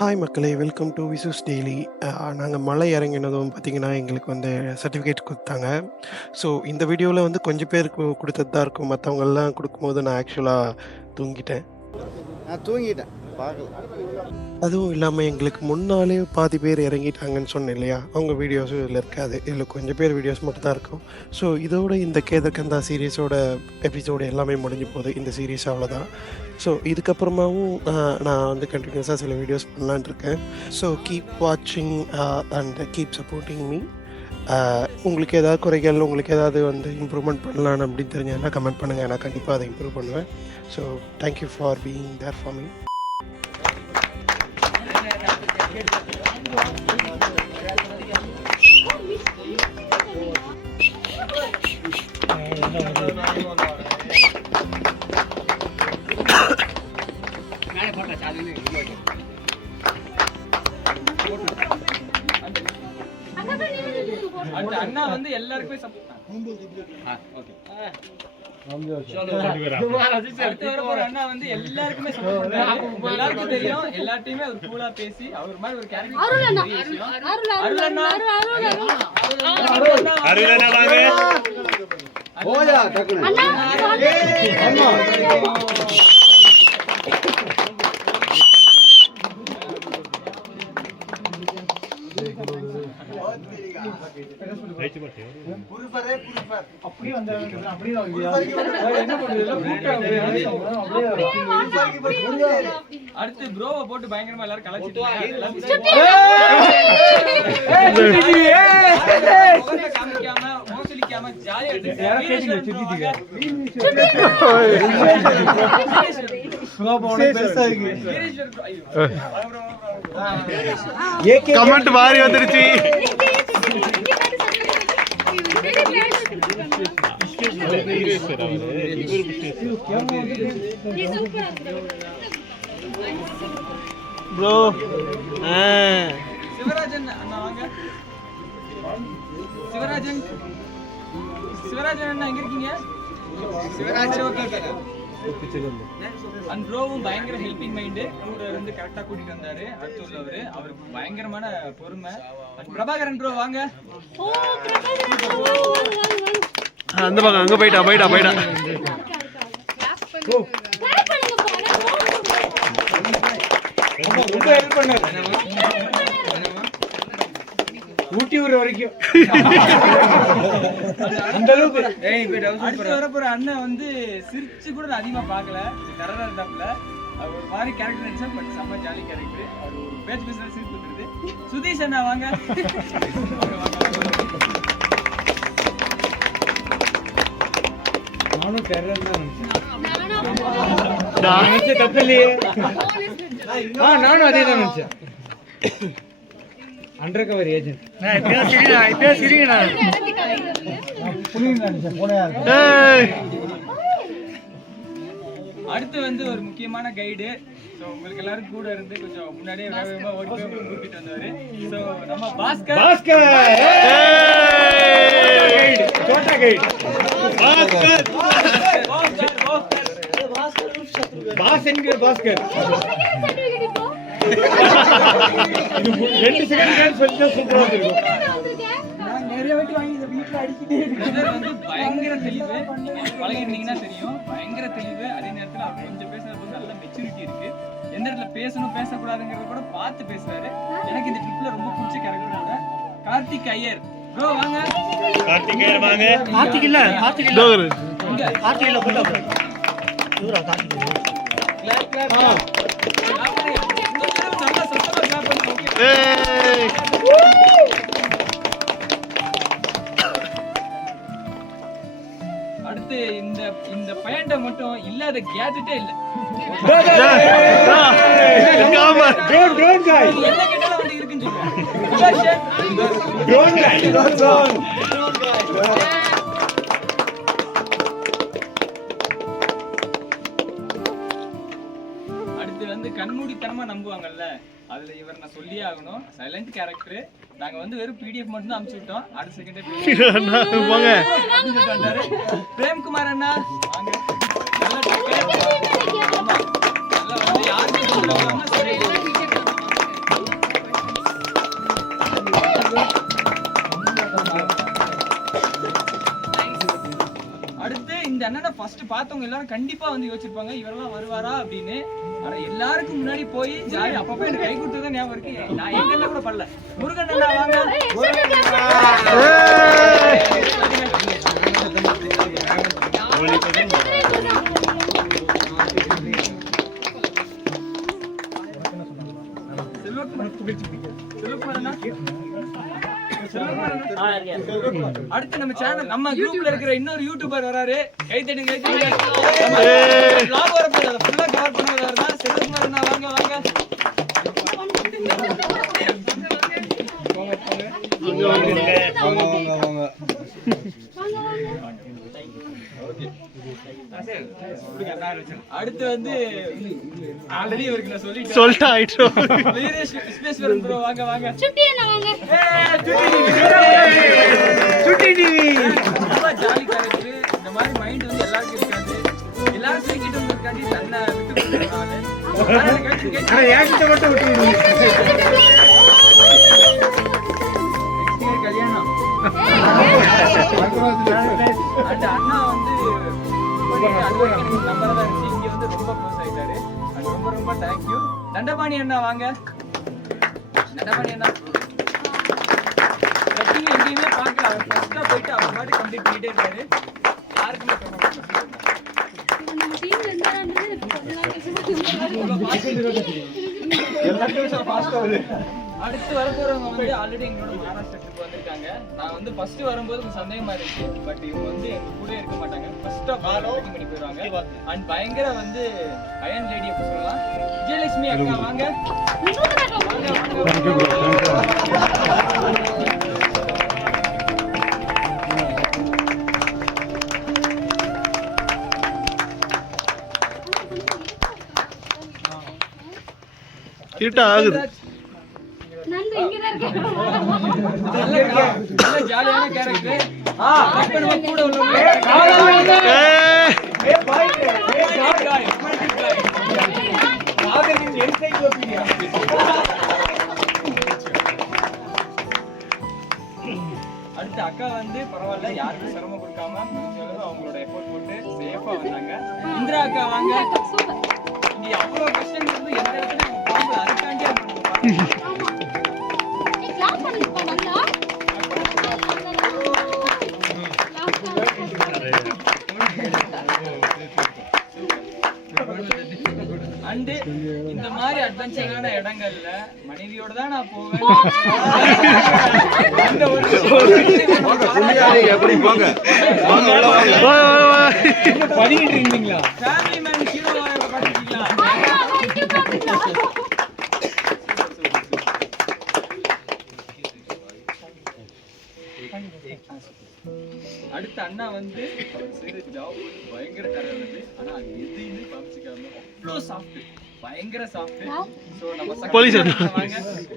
Hi மக்களே! Welcome to Vishu's daily. நாங்க மலை இறங்கினதும் பார்த்தீங்கன்னா, எங்களுக்கு வந்து சர்டிஃபிகேட் குடுத்தாங்க. ஸோ இந்த வீடியோல வந்து கொஞ்சம் பேருக்கு குடுத்தது தான் இருக்கும். மத்தவங்கலாம் குடுக்கும்போது நான் ஆக்சுவலா தூங்கிட்டேன். நான் தூங்கிட்டேன் பார்க்கல. அதுவும் இல்லாம எங்களுக்கு முன்னாலே பாதி பேர் இறங்கிட்டாங்கன்னு சொன்னேன் இல்லையா? அவங்க வீடியோஸும் இதில இருக்காது. இதில கொஞ்சம் பேர் வீடியோஸ் மட்டும் தான் இருக்கும். ஸோ இதோட இந்த கேதர்கந்தா சீரிஸோட எபிசோடு எல்லாமே முடிஞ்சு போகுது. இந்த சீரிஸ் அவ்வளோதான். ஸோ இதுக்கப்புறமாவும் நான் வந்து கன்டினியூஸா சில வீடியோஸ் பண்ணலான்னு இருக்கேன். ஸோ கீப் வாட்சிங் அண்ட் கீப் சப்போர்ட்டிங் மீ. உங்களுக்கு ஏதாவது குறைகள், உங்களுக்கு ஏதாவது வந்து இம்ப்ரூவ்மெண்ட் பண்ணலான்னு அப்படின்னு தெரிஞ்சதுன்னா கமெண்ட் பண்ணுங்கள். நான் கண்டிப்பாக அதை இம்ப்ரூவ் பண்ணுவேன். So thank you for being there for me. அண்ணா வந்து எல்லாருக்குமே அண்ணா வந்து எல்லாருக்குமே எல்லாருக்கும் தெரியும். எல்லார்ட்டையுமே அவர் கூலா பேசி அவர் மாதிரி ஒரு அடுத்து ப்ரோவை போட்டு பயங்கரமா எல்லாரும் கலாச்சிட்டு காமிக்காம மோசலிக்காம ஜாலியா கமெண்ட் மாறி வந்துருச்சு. ப்ரோ சிவராஜன் அண்ணா வாங்க. சிவராஜன் அண்ணா எங்க இருக்கீங்க? அண்ட் ப்ரோவும் பயங்கர ஹெல்பிங் மைண்டு. கூட இருந்து கரெக்டா கூட்டிட்டு வந்தாரு. அடுத்து உள்ளவரு அவருக்கு பயங்கரமான பொறுமை. பிரபாகரன் ப்ரோ வாங்க. அந்த பக்கம் அங்க போயிட்டா ஊட்டி ஊர் வரைக்கும் அந்த அளவுக்கு. அடுத்து வரப்போற அண்ணன் வந்து சிரிச்சு கூட நான் அதிகமா பாக்கல. டெரரா இருந்தாப்ல. அவர் ஒரு மாதிரி கேரக்டர் நடிச்சா பட் செம்ம ஜாலி கேரக்டர். அவர் ஒரு பேச்சு பேசுற சிரிப்பு வந்துருது. சுதீஷ் அண்ணா வாங்க. நானும் டெரர் தான் நினைச்சேன். தப்பு இல்லையே. நானும் அதே தான் நினைச்சேன். Under cover agent. அடுத்து வந்து ஒரு முக்கியமான கைடு. ஸோ உங்களுக்கு எல்லாரும் கூட இருந்து கொஞ்சம் முன்னாடியே வேகமா ஓடி போய் கூட்டிட்டு வந்தாரு. ஸோ நம்ம பாஸ்கர் சோட்டா கைடு பாஸ் என்கிற பாஸ்கர். 2 செகண்ட் சொல்லிட்டு சூப்பரா இருக்கும். வந்து பயங்கர தெளிவு. பழகிருந்தீங்கன்னா தெரியும். பயங்கர தெளிவு. அதே நேரத்தில் அவர் கொஞ்சம் பேசுறது நல்ல மெச்சூரிட்டி இருக்கு. எந்த இடத்துல பேசணும் பேசக்கூடாதுங்கிறத கூட பார்த்து பேசுறாரு. எனக்கு இந்த ட்ரிப்ல ரொம்ப பிடிச்ச கேரக்டரோட கார்த்திக் ஐயர் ப்ரோ வாங்க. கார்த்திக் ஐயர் வாங்க. கார்த்திக் இல்ல போட்டோ இவரா கார்த்திக். நல்லா சத்தமா கிளாப் பண்ணுங்க. அடுத்து இந்த பையன்ட்ட மட்டும் இல்லாத கேஜெட்டே இல்ல. ட்ரோன் காய் என்ன கேட்டாலும் வந்து இருக்குன்னு சொல்லுவாங்க. ட்ரோன் காய். அடுத்து வந்து கண்மூடித்தனமா நம்புவாங்கல்ல, அதுல இவர் நான் சொல்லியே ஆகணும். Silent character. நாங்க வந்து வெறும் பிடிஎஃப் மட்டும் தான் அனுப்பிச்சு விட்டோம். அடுத்த செகண்டே வாங்க. பிரேம்குமார் அண்ணா வாங்க. நல்லா வந்து யாருக்கு அண்ணனை ஃபர்ஸ்ட் பார்த்தவங்க எல்லாரும் கண்டிப்பா வந்து யோசிச்சிருப்பாங்க இவரெல்லாம் வருவாரா அப்படின்னு. ஆனா எல்லாருக்கும் முன்னாடி போய் ஜாலி அப்பப்ப எனக்கு கை கொடுத்ததான் ஞாபகம் இருக்கு. நான் எங்கெல்லாம் கூட பண்ணல. முருகன் அண்ணா வாங்க. அடுத்து நம்ம சேனல் நம்ம குரூப்ல இருக்கிற இன்னொரு யூடியூபர் வராரு. கை தட்டுங்க கை தட்டுங்க. லாபம் வரப்போகுது. அதை ஃபுல்லா கவர் பண்ண வராருன்னா செல்வகுமார் அண்ணா வாங்க வாங்க. அடுத்து வந்து ஆல்ரெடி இவருக்கு நான் சொல்லிட்டேன் ஆயிட்டோம். வீரேஷ் விஸ்வேஸ்வரன் ப்ரோ வாங்க வாங்க. சுட்டி அண்ணா வாங்க. சுட்டி டிவி ரொம்ப ஜாலி கேரக்டர். இந்த மாதிரி மைண்ட் வந்து எல்லாருக்கும் இருக்காது. எல்லாரும் தூக்கிட்டு வந்திருக்காண்டி தன்னை விட்டு கொடுத்துருக்காங்க. ஏன்கிட்ட மட்டும் விட்டுருங்க. கல்யாணம் அண்ட் அண்ணா வந்து நம்பர் தான் இருந்துச்சு. இங்க வந்து ரொம்ப க்ளோஸ் ஆயிட்டாரு. அது ரொம்ப ரொம்ப தேங்க்யூ. தண்டபாணி அண்ணா வாங்க. தண்டபாணி அண்ணா கட்டிங் எங்கேயுமே பார்க்கல. அவர் ஃபர்ஸ்டா போயிட்டு அவர் பாட்டு கம்ப்ளீட் பண்ணிட்டே இருக்காரு. யாருக்குமே நம்ம டீம்ல இருந்தானே அடுத்து வரப்போறவங்க வந்து ஆல்ரெடி எங்களோட மகாராஷ்டிரத்துக்கு வந்திருக்காங்க. நான் வந்து ஃபர்ஸ்ட் வரும்போது கொஞ்சம் சந்தேகமா இருந்துச்சு. பட் இவங்க வந்து எங்க கூட இருக்க மாட்டாங்க. ஃபர்ஸ்ட் ஆஃப் ஆல் வெயிட்டிங் பண்ணி போயிடுவாங்க. அண்ட் பயங்கர வந்து அயன் லேடி அப்படி சொல்லலாம். விஜயலட்சுமி அக்கா வாங்க. இருட்டா ஆகுது. நந்து இங்க தான் இருக்கேன். நல்ல ஜாலியான கேரக்டர். நம்ம கூட உள்ளவங்க அடுத்து அக்கா வந்து பரவாயில்ல யாருக்கும் சிரமம் கொடுக்காம முடிஞ்ச அளவு அவங்களோட எஃபோர்ட் போட்டு சேஃபா வந்தாங்க. இந்திரா அக்கா வாங்க. சூப்பர். இங்க அவ்வளவு கஷ்டம் இருந்து எந்த இடத்துல பாம்பு அதுக்காண்டியே ஆமா. ஏய் கிளாப் பண்ணிப்பா நல்லா. அண்ட் இந்த மாதிரி அட்வென்ச்சரான இடங்கள்ல மனைவியோட தான் நான் போவேன். அந்த ஒரு எப்படி போங்க பண்ணிட்டு இருந்தீங்களா? ஃபேமிலி மேன் ஹீரோவா பாத்துட்டீங்களா? அடுத்த அண்ணா வந்து அவர் செய்யற ஜாப் பயங்கர டெரர். ஆனா அது எதையுமே காமிச்சிக்காம அவ்வளோ சாஃப்ட், பயங்கர சாஃப்ட். சோ நம்ம போலீஸ் வாங்க.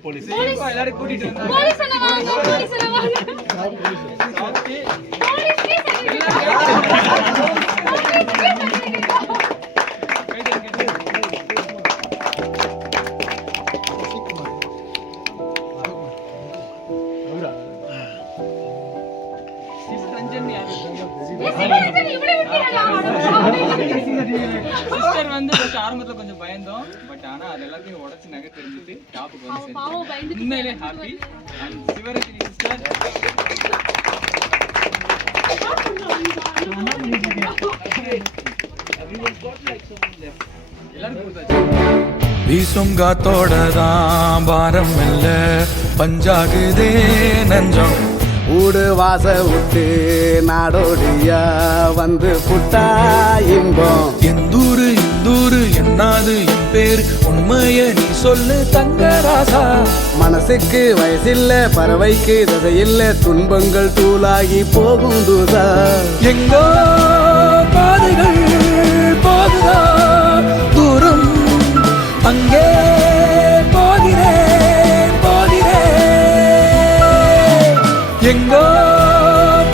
போலீஸ் எல்லாரும் கூட்டிட்டு வந்தாங்க. போலீஸ் அண்ணா வாங்க. போலீஸ் அண்ணா வாங்க. சாஃப்ட் போலீஸ் ப்ளீஸ் சிஸ்டர் வந்து ஃபர்ஸ்ட் ஆரம்பத்துல கொஞ்சம் பயந்தோம். பட் ஆனா அது எல்லாத்தையும் உடைச்சு நகை தெரிஞ்சுட்டு டாப்புக்கு வந்து பாவம் பயந்து உண்மையிலே ஹாப்பி. அண்ட் சிவரஞ்சனி சிஸ்டர் எல்லாரும் கொடுத்தாச்சு. வீசும் காத்தோடதான் பாரம் இல்ல பஞ்சாகுதே நஞ்சம் ஊடு வாச விட்டு நாடோடியா வந்து புட்டா இன்பம் எந்தூரு இந்தூரு என்னாது என் பேரு உண்மைய நீ சொல்லு தங்கராசா மனசுக்கு வயசில்ல பறவைக்கு ததையில்ல துன்பங்கள் தூளாகி போகும் தூதா எங்கோ பாதைகள் போகுதா தூரம் அங்கே போகிறேன் போகிறேன் எங்கோ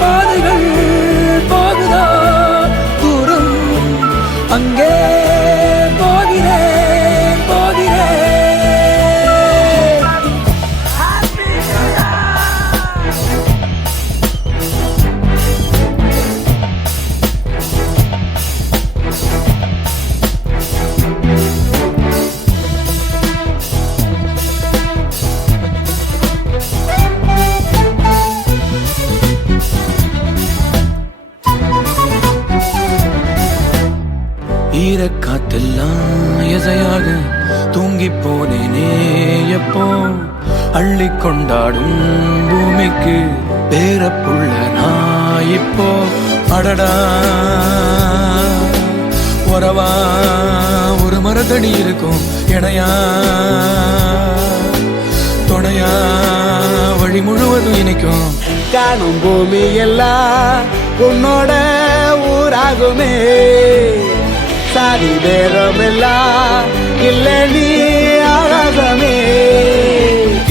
பாதைகள் போகுதா தூரம் அங்கே போகிறேன் போகிறேன் ஈரக்காத்தெல்லாம் எதையாக தூங்கி போனேனே எப்போ அள்ளி கொண்டாடும் பூமிக்கு பேரப்புள்ள நான் இப்போ அடடா உறவா ஒரு மரத்தடி இருக்கும் இணையா துணையா வழி முழுவதும் இணைக்கும். காணும் பூமி எல்லாம் உன்னோட ஊராகுமே, சாதி பேரம் எல்லாம் இல்ல நீ அழகமே.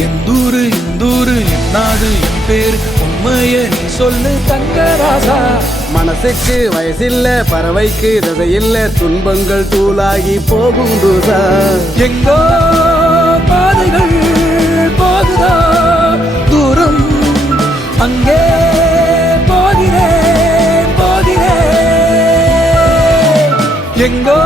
எந்தூரு எந்தூரு என் நாடு என் பேர் உண்மைய நீ சொல்லு தங்கராசா. மனசுக்கு வயசில்ல பறவைக்கு ரதையில்ல துன்பங்கள் தூளாகி போகும் தூசா. எங்கோ பாதைகள் போகுதோ தூரம் அங்கே போகிறேன் எங்கோ